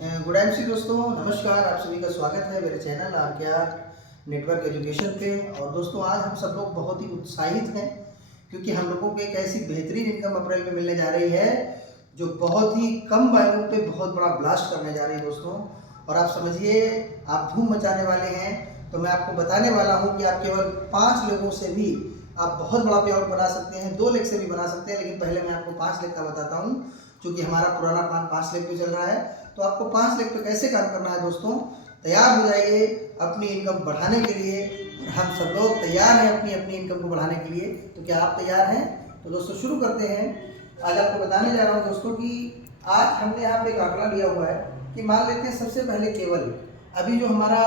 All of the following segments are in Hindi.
गुड एमसी दोस्तों, नमस्कार। आप सभी का स्वागत है मेरे चैनल आर नेटवर्क एजुकेशन पे। और दोस्तों आज हम सब लोग बहुत ही उत्साहित हैं क्योंकि हम लोगों को एक ऐसी बेहतरीन इनकम अप्रैल में मिलने जा रही है जो बहुत ही कम वालों पे बहुत बड़ा ब्लास्ट करने जा रही है दोस्तों। और आप समझिए, आप धूम मचाने वाले हैं। तो मैं आपको बताने वाला हूँ कि आप केवल 5 लोगों से भी आप बहुत बड़ा पे आउट बना सकते हैं, 2 लाख से भी बना सकते हैं। लेकिन पहले मैं आपको 5 लाख का बताता हूँ क्योंकि हमारा पुराना प्लान 5 लाख पे चल रहा है। तो आपको 5 लाख पे कैसे काम करना है दोस्तों, तैयार हो जाइए अपनी इनकम बढ़ाने के लिए। हम सब लोग तैयार हैं अपनी अपनी इनकम को बढ़ाने के लिए। तो क्या आप तैयार हैं? तो दोस्तों शुरू करते हैं। आज आपको बताने जा रहा हूँ दोस्तों कि आज हमने यहाँ पे एक आंकड़ा लिया हुआ है कि मान लेते हैं सबसे पहले केवल अभी जो हमारा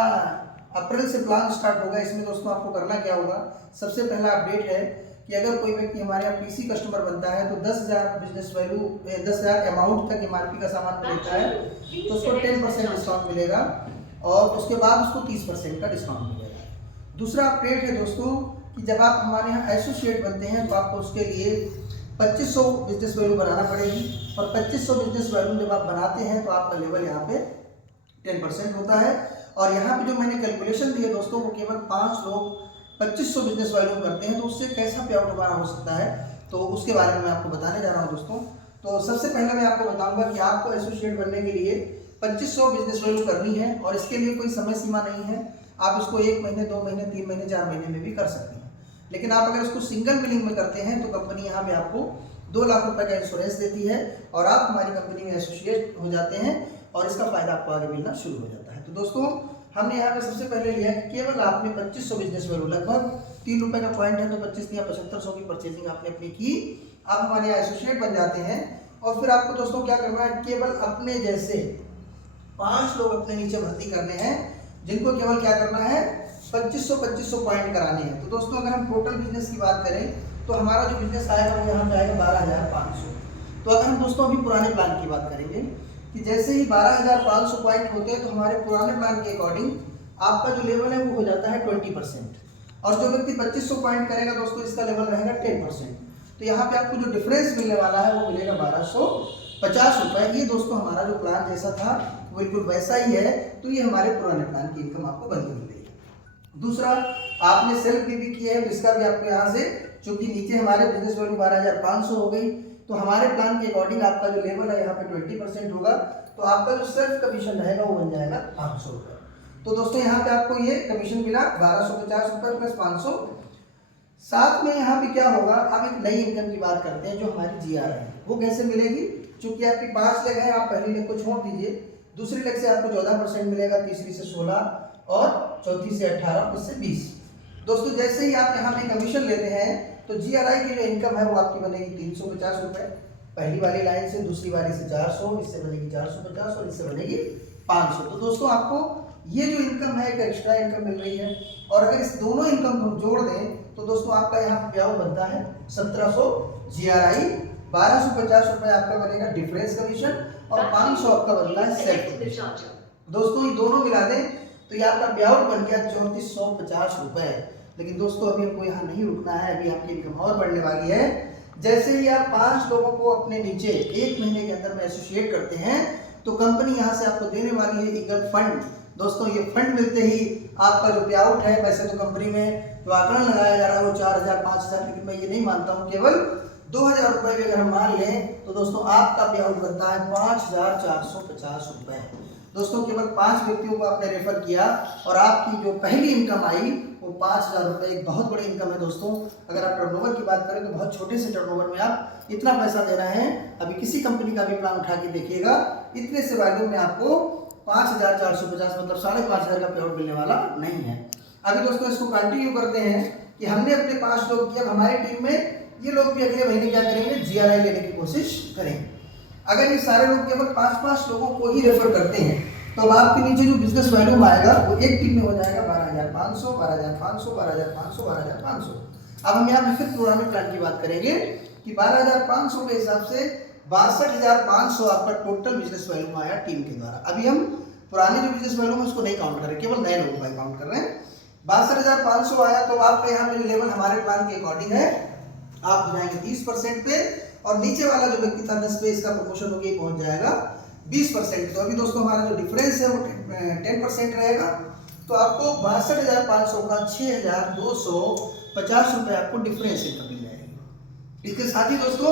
अप्रैल से प्लान स्टार्ट होगा, इसमें दोस्तों आपको करना क्या होगा। सबसे पहला अपडेट है कि अगर कोई व्यक्ति हमारे यहाँ पीसी कस्टमर बनता है तो 10,000 बिजनेस वैल्यू 10,000 अमाउंट तक एमआरपी का सामान लेता है तो उसको 10% डिस्काउंट मिलेगा और उसके बाद उसको 30% का डिस्काउंट मिलेगा। दूसरा अपडेट है दोस्तों कि जब आप हमारे यहाँ एसोसिएट बनते हैं तो आपको उसके लिए 2500 बिजनेस वैल्यू बनाना पड़ेगी। और 2500 बिजनेस वैल्यू जब आप बनाते हैं तो आपका लेवल यहाँ पे 10% होता है। और यहाँ पे जो मैंने कैलकुलेशन दी है दोस्तों, वो केवल 5 लोग 2500 बिजनेस वैल्यू करते हैं तो उससे कैसा पे आउट हमारा हो सकता है, तो उसके बारे में मैं आपको बताने जा रहा हूँ दोस्तों। तो सबसे पहले मैं आपको बताऊंगा कि आपको एसोसिएट बनने के लिए 2500 बिजनेस वैल्यू करनी है और इसके लिए कोई समय सीमा नहीं है। आप इसको 1 महीने, 2 महीने, 3 महीने, 4 महीने में भी कर सकते हैं। लेकिन आप अगर इसको सिंगल बिलिंग में करते हैं तो कंपनी यहाँ पे आपको 2 लाख रुपए का इंश्योरेंस देती है और आप हमारी कंपनी में एसोसिएट हो जाते हैं और इसका फायदा आपको आगे मिलना शुरू हो जाता है। तो दोस्तों हमने यहाँ पे सबसे पहले लिया है कि केवल आपने 2500 बिजनेस वैल्यू, लगभग 3 रुपए का पॉइंट है तो 25 या 7500 की परचेजिंग आपने अपनी की, आप हमारे यहाँ एसोसिएट बन जाते हैं। और फिर आपको दोस्तों क्या करना है, केवल अपने जैसे 5 लोग अपने नीचे भर्ती करने हैं जिनको केवल क्या करना है 2500 पॉइंट कराने हैं। तो दोस्तों अगर हम टोटल बिजनेस की बात करें तो हमारा जो बिजनेस आएगा वो यहाँ पे आएगा 12,500। तो अगर हम दोस्तों अभी पुराने प्लान की बात करेंगे कि जैसे ही 12,500 पॉइंट होते हैं तो हमारे पुराने प्लान के अकॉर्डिंग आपका जो लेवल है वो हो जाता है 20%। और जो व्यक्ति 2500 पॉइंट करेगा दोस्तों इसका लेवल रहेगा 10%। तो यहाँ पे आपको जो डिफरेंस मिलने वाला है वो मिलेगा 1250 रुपए। ये दोस्तों हमारा जो प्लान जैसा था बिल्कुल वैसा ही है। तो ये हमारे पुराने प्लान की इनकम आपको बनती मिल रही है। दूसरा, आपने सेल्फ पीवी किया है तो इसका भी आपको यहाँ से, चूंकि नीचे हमारे बिजनेस वैल्यू 12,500 हो गई तो हमारे प्लान के अकॉर्डिंग आपका जो लेवल है यहाँ पे 20% होगा तो आपका जो सेल्फ कमीशन रहेगा वो बन जाएगा 500 रुपये। तो दोस्तों यहाँ पे आपको ये कमीशन मिला 1250 रुपये प्लस 500। साथ में यहाँ पे क्या होगा, अब एक नई इनकम की बात करते हैं जो हमारी जीआर है वो कैसे मिलेगी। चूंकि आपकी 5 लेग है, आप पहली लेग को छोड़ दीजिए, दूसरी लेग से आपको 14% मिलेगा, तीसरी से 16 और चौथी से 18, इससे 20। दोस्तों जैसे ही आप यहाँ पे कमीशन लेते हैं तो जीआरआई की जो इनकम है वो आपकी बनेगी 350 रुपये पहली वाली लाइन से, दूसरी वाली से 400, इससे बनेगी 450 और इससे बनेगी 500। तो दोस्तों आपको ये जो इनकम है एक एक्स्ट्रा इनकम मिल रही है। और अगर इस दोनों इनकम को हम जोड़ दें तो दोस्तों आपका यहाँ ब्याह बनता है 1700 जीआरआई, 1250 रुपये आपका बनेगा डिफरेंस कमीशन और 500 आपका बनता है सेल्फ कमीशन। दोस्तों ये दोनों मिला दें तो ये आपका ब्याह बन गया 3450 रुपये। लेकिन दोस्तों अभी हमको यहाँ नहीं रुकना है, अभी आपकी इनकम और बढ़ने वाली है। जैसे ही आप 5 लोगों को अपने नीचे 1 महीने के अंदर में एसोसिएट करते हैं तो कंपनी यहाँ से आपको देने वाली है ईगल फंड। दोस्तों ये फंड मिलते ही आपका जो पे आउट है, वैसे तो कंपनी में जो आंकड़ा लगाया जा रहा है वो 4,000 5,000, लेकिन मैं ये नहीं मानता हूँ। केवल 2,000 रुपये भी अगर हम मान लें तो दोस्तों आपका पे आउट बनता है 5,450 रुपये। दोस्तों केवल 5 व्यक्तियों को आपने रेफर किया और आपकी जो पहली इनकम आई वो 5,000 रुपये, एक बहुत बड़ी इनकम है दोस्तों। अगर आप टर्नओवर की बात करें तो बहुत छोटे से टर्नओवर में आप इतना पैसा दे रहे हैं। अभी किसी कंपनी का भी प्लान उठा के देखिएगा, इतने से वैल्यू में आपको 5,450 मतलब 5,500 का पे आउट मिलने वाला नहीं है। अभी दोस्तों इसको कंटिन्यू करते हैं कि हमने अपने 5 लोग किया, हमारी टीम में ये लोग भी अगले महीने क्या करेंगे, जीआरआई लेने की कोशिश करेंगे। अगर ये सारे लोग केवल 5-5 लोगों को ही रेफर करते हैं तो अब आपके नीचे जो बिजनेस वैल्यूम आएगा वो एक टीम में हो जाएगा 12,500, 12,500, 12,500, 12,500। अब हम यहाँ पे फिर पुराने प्लान की बात करेंगे कि 12,500 के हिसाब से 62,500 आपका टोटल बिजनेस वैल्यूम आया टीम के द्वारा। अभी हम पुराने जो बिजनेस वैल्यूम है उसको नहीं काउंट कर रहे, केवल नए लोगों का काउंट कर रहे हैं। 62,500 आया तो आपका यहाँ पे जो लेवल हमारे प्लान के अकॉर्डिंग है आप जाएंगे 30% पे और नीचे वाला जो व्यक्ति था 10 पे, इसका प्रमोशन होकर पहुंच जाएगा 20%। तो अभी दोस्तों हमारा जो डिफरेंस है वो 10% रहेगा। तो आपको 62,500 का 6,250 रुपये आपको डिफरेंस इनकम मिल जाएगी। इसके साथ ही दोस्तों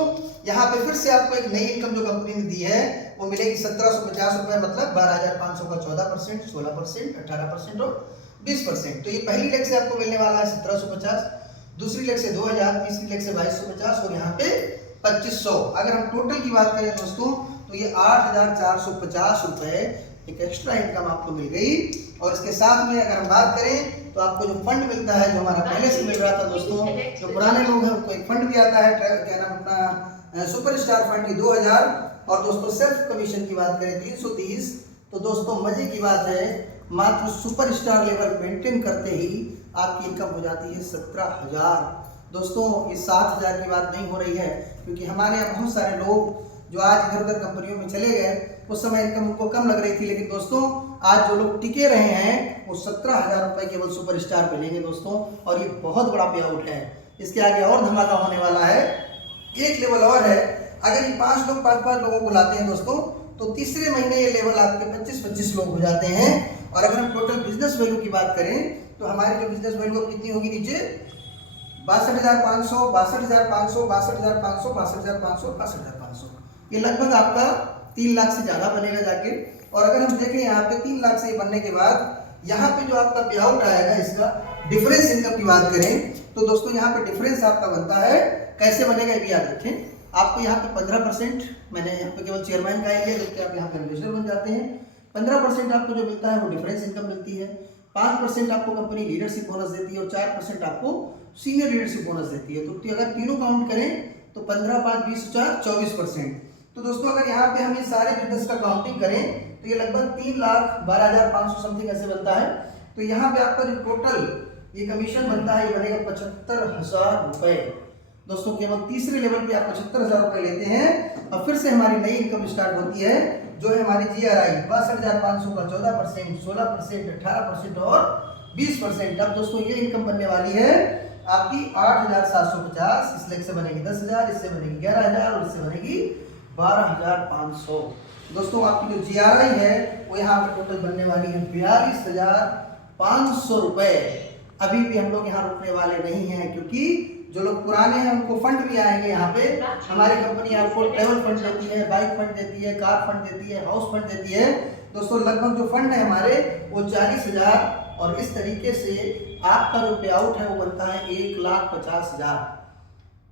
यहाँ पे फिर से आपको एक नई इनकम जो कंपनी ने दी है वो मिलेगी 1750 रुपये, मतलब 12,500 का 14%, 16%, 18% और 20%। तो ये पहली लेग से आपको मिलने वाला है 1750, दूसरी लेग से 2000, तीसरी लेग से 2250 और यहाँ पे 2500। अगर हम टोटल की बात करें दोस्तों तो ये 8,450 रुपये एक एक्स्ट्रा इनकम आपको मिल गई। और इसके साथ में अगर हम बात करें तो आपको जो फंड मिलता है, जो हमारा पहले से मिल रहा था दोस्तों, जो पुराने लोग हैं उनको एक फंड भी आता है, क्या नाम अपना सुपर स्टार फंड की 2000। और दोस्तों सेल्फ कमीशन की बात करें 330। तो दोस्तों मजे की बात है, मात्र सुपर स्टार लेवल मेंटेन करते ही आपकी इनकम हो जाती है 17,000। दोस्तों ये 7,000 की बात नहीं हो रही है, क्योंकि हमारे यहाँ बहुत सारे लोग जो आज इधर उधर कंपनियों में चले गए, उस समय इनकम उनको कम लग रही थी, लेकिन दोस्तों आज जो लोग टिके रहे हैं वो 17,000 रुपये केवल सुपर स्टार पे लेंगे दोस्तों। और ये बहुत बड़ा पे आउट है। इसके आगे और धमाका होने वाला है, एक लेवल और है। अगर ये 5 लोग 5-5 लोगों को लाते हैं दोस्तों, तो तीसरे महीने ये लेवल आपके 25-25 लोग हो जाते हैं। और अगर हम टोटल बिजनेस वैल्यू की बात करें तो हमारी जो बिजनेस वैल्यू कितनी होगी, नीचे 62,500, 62,500, 62,500, 62,500, 62,500, ये लगभग आपका 3 लाख से ज़्यादा बनेगा जाके। और अगर हम देखें यहाँ पे 3 लाख से बनने के बाद यहाँ पे जो आपका पे आउट आएगा, इसका डिफरेंस इनकम की बात करें तो दोस्तों यहाँ पे डिफरेंस आपका बनता है, कैसे बनेगा ये भी याद रखें। आपको यहाँ पे 15%, मैंने यहाँ पे केवल चेयरमैन का ही लिया, जबकि आप यहाँ पे इन्वेस्टर बन जाते हैं। 15% आपको जो मिलता है वो डिफरेंस इनकम मिलती है, 5% आपको कंपनी लीडरशिप बोनस देती है और 4% आपको सीनियर लीडरशिप बोनस देती है। तो अगर तीनों काउंट करें तो 15, 5, 20, 4, 24%। तो दोस्तों अगर यहाँ पे हम ये सारे बिजनेस का काउंटिंग करें तो ये लगभग 3,12,500 समथिंग ऐसे बनता है। तो यहाँ पे आपका जो टोटल ये कमीशन बनता है ये बनेगा 75,000 रुपये। दोस्तों केवल तीसरे लेवल पे आप 75,000 रुपये लेते हैं और फिर से हमारी नई इनकम स्टार्ट होती है, जो है हमारी GRI 62,500 का 14%, 16%, 18% और 20%। अब दोस्तों ये इनकम बनने वाली है आपकी 8,750, इस लेग से बनेगी 10,000, इससे बनेगी 11,000 और इससे बनेगी 12,500। दोस्तों आपकी जो GRI है वो यहाँ पे टोटल बनने वाली है 42,500 रुपये। अभी भी हम लोग यहाँ रुकने वाले नहीं हैं, क्योंकि जो लोग पुराने हैं उनको फंड भी आएंगे। यहाँ पे हमारी कंपनी आपको ट्रेवल फंड देती है, बाइक फंड देती है, कार फंड देती है, हाउस फंड देती है। दोस्तों लगभग जो फंड है हमारे वो 40,000, और इस तरीके से आपका जो पे आउट है वो बनता है 1,50,000।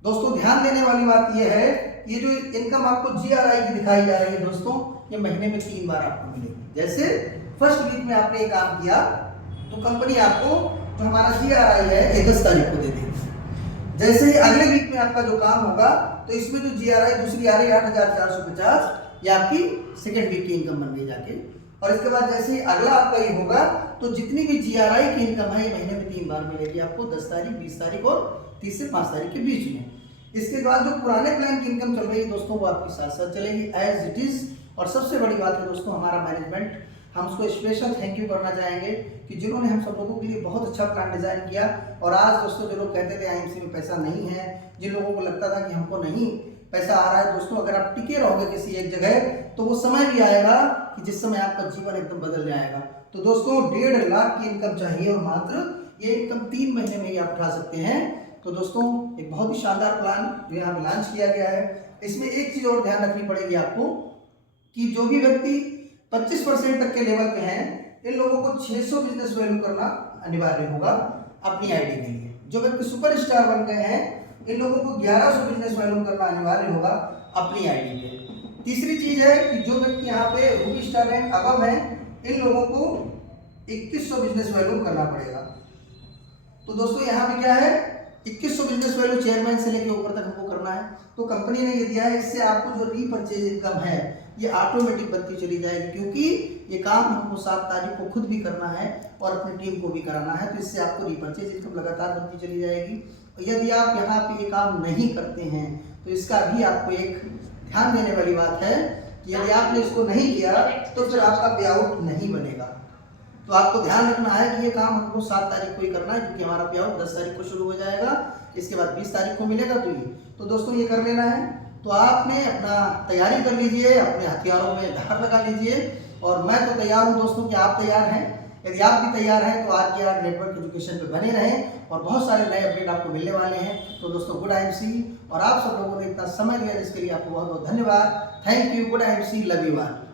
दोस्तों ध्यान देने वाली बात यह है, ये जो इनकम आपको GRI की दिखाई जा रही है दोस्तों, ये महीने में 3 बार आपको मिलेगी। जैसे फर्स्ट वीक में आपने ये काम किया तो कंपनी आपको जो हमारा GRI है 10 तारीख को दे देगी। जैसे ही अगले वीक में आपका जो काम होगा तो इसमें जो GRI दूसरी आ रही है 8,450, ये आपकी सेकेंड वीक की इनकम बन गई जाके। और इसके बाद जैसे ही अगला आपका ये होगा तो जितनी भी GRI की इनकम है ये महीने में 3 बार मिलेगी आपको, 10 तारीख, 20 तारीख और 30 से 5 तारीख के बीच में। इसके बाद जो पुराने प्लान की इनकम चल रही है दोस्तों वो आपके साथ साथ चलेगी एज इट इज। और सबसे बड़ी बात है दोस्तों, हमारा मैनेजमेंट, हम उसको स्पेशल थैंक यू करना चाहेंगे कि जिन्होंने हम सब लोगों के लिए बहुत अच्छा प्लान डिजाइन किया। और आज दोस्तों जो लोग कहते थे IMC में पैसा नहीं है, जिन लोगों को लगता था कि हमको नहीं पैसा आ रहा है, दोस्तों अगर आप टिके रहोगे किसी एक जगह तो वो समय भी आएगा कि जिस समय आपका जीवन एकदम बदल जाएगा। तो दोस्तों 1.5 लाख की इनकम चाहिए और मात्र ये इनकम 3 महीने में ही आप उठा सकते हैं। तो दोस्तों एक बहुत ही शानदार प्लान जो यहाँ पे लॉन्च किया गया है। इसमें एक चीज़ और ध्यान रखनी पड़ेगी आपको कि जो भी व्यक्ति 25% तक के लेवल पे हैं, इन लोगों को 600 बिजनेस वैल्यू करना अनिवार्य होगा अपनी आईडी के लिए। जो व्यक्ति सुपर स्टार बन गए हैं, इन लोगों को 1100 बिजनेस वैल्यू करना अनिवार्य होगा अपनी आईडी पे। तीसरी चीज है कि जो व्यक्ति यहाँ पे रूबी स्टार रैंक अबव है, इन लोगों को 2100 बिजनेस वैल्यू करना पड़ेगा। तो दोस्तों यहाँ पे क्या है, 2100 बिजनेस वैल्यू चेयरमैन से लेके ऊपर तक हमको करना है। तो कंपनी ने ये दिया है, इससे आपको जो रीपरचेज इनकम है ये ऑटोमेटिक बनती चली जाएगी, क्योंकि ये काम हमको 7 तारीख को खुद भी करना है और अपनी टीम को भी कराना है। तो इससे आपको रीपरचेज इनकम लगातार बनती चली जाएगी। यदि आप यहाँ पे ये काम नहीं करते हैं तो इसका भी आपको एक ध्यान देने वाली बात है कि यदि आपने इसको नहीं किया तो फिर आपका पे आउट नहीं बनेगा। तो आपको ध्यान रखना है कि ये काम हमको 7 तारीख को ही करना है, क्योंकि हमारा पे आउट 10 तारीख को शुरू हो जाएगा, इसके बाद 20 तारीख को मिलेगा। तो दोस्तों ये कर लेना है। तो आपने अपना तैयारी कर लीजिए, अपने हथियारों में धार लगा लीजिए। और मैं तो तैयार हूँ दोस्तों कि आप तैयार हैं। यदि आप भी तैयार हैं तो आज के आज नेटवर्क एजुकेशन पे बने रहें और बहुत सारे नए अपडेट आपको मिलने वाले हैं। तो दोस्तों गुड IMC, और आप सब लोगों ने इतना समय दिया जिसके लिए आपको बहुत बहुत धन्यवाद। Thank you. Good IMC, love you all.